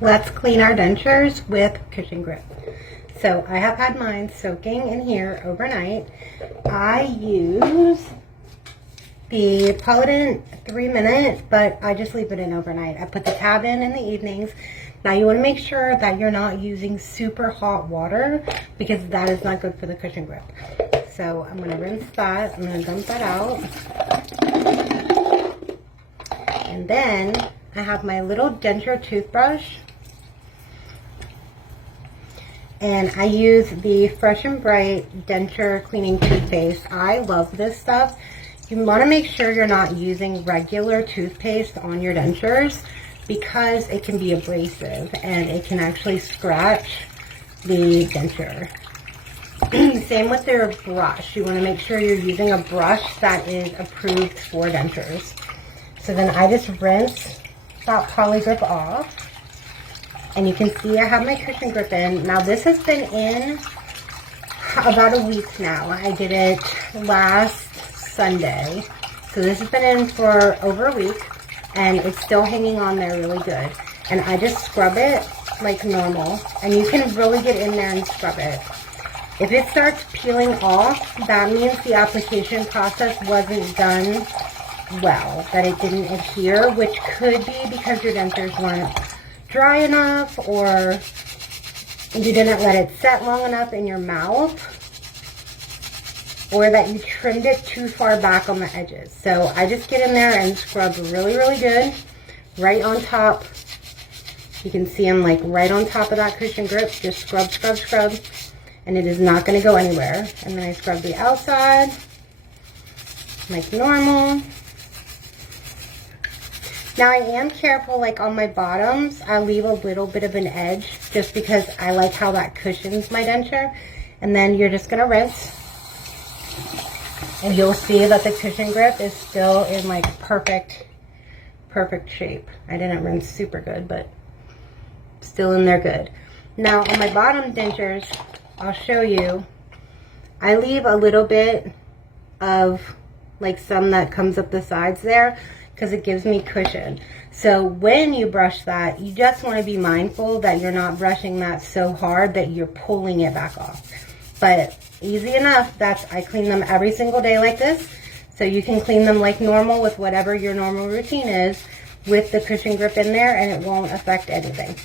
Let's clean our dentures with cushion grip. So I have had mine soaking in here overnight. I use the Polident 3-minute, but I just leave it in overnight. I put the tab in the evenings. Now you want to make sure that you're not using super hot water because that is not good for the cushion grip. So I'm going to rinse that. I'm going to dump that out. And then I have my little denture toothbrush. And I use the Fresh and Bright Denture Cleaning Toothpaste. I love this stuff. You want to make sure you're not using regular toothpaste on your dentures because it can be abrasive and it can actually scratch the denture. Same with your brush. You want to make sure you're using a brush that is approved for dentures. So then I just rinse that poly grip off. And you can see I have my cushion grip in. Now this has been in about a week now. I did it last Sunday. So this has been in for over a week. And it's still hanging on there really good. And I just scrub it like normal. And you can really get in there and scrub it. If it starts peeling off, that means the application process wasn't done well. That it didn't adhere, which could be because your dentures weren't dry enough or you didn't let it set long enough in your mouth or that you trimmed it too far back on the edges. So I just get in there and scrub really, really good right on top. You can see I'm like right on top of that cushion grip. Just scrub, scrub, scrub, and it is not going to go anywhere. And then I scrub the outside like normal. Now I am careful, like on my bottoms, I leave a little bit of an edge just because I like how that cushions my denture. And then you're just gonna rinse. And you'll see that the cushion grip is still in like perfect shape. I didn't rinse super good, but still in there good. Now on my bottom dentures, I'll show you, I leave a little bit of like some that comes up the sides there, because it gives me cushion. So when you brush that, you just want to be mindful that you're not brushing that so hard that you're pulling it back off. But easy enough. I clean them every single day like this. So you can clean them like normal with whatever your normal routine is with the cushion grip in there and it won't affect anything.